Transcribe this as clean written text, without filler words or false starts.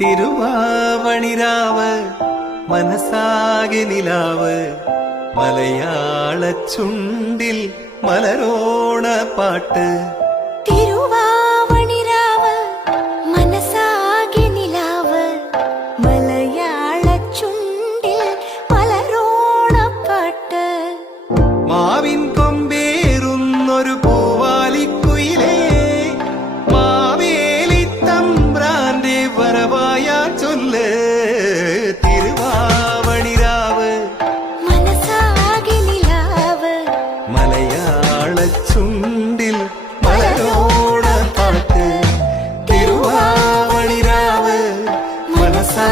തിരുവാവണിരാവ് മനസാകെ നിലാവ് മലയാള ചുണ്ടിൽ മലരോണ പാട്ട്. തിരുവാവണിരാവ് മനസാകെ നിലാവ് മലയാള ചുണ്ടിൽ മലരോണ പാട്ട്. മാവിൻ കൊമ്പേറുന്നൊരു പൂവാലിക്കുയിലേ മാവേലി തമ്പ്രാന്റെ വരവായ ചൊല്ല്. തിരുവാവണിരാവ് മനസാകെ നിലാവ് മലയാള ചുണ്ടിൽ മലരോണ പാട്ട്. തിരുവാവണിരാവ് മനസാ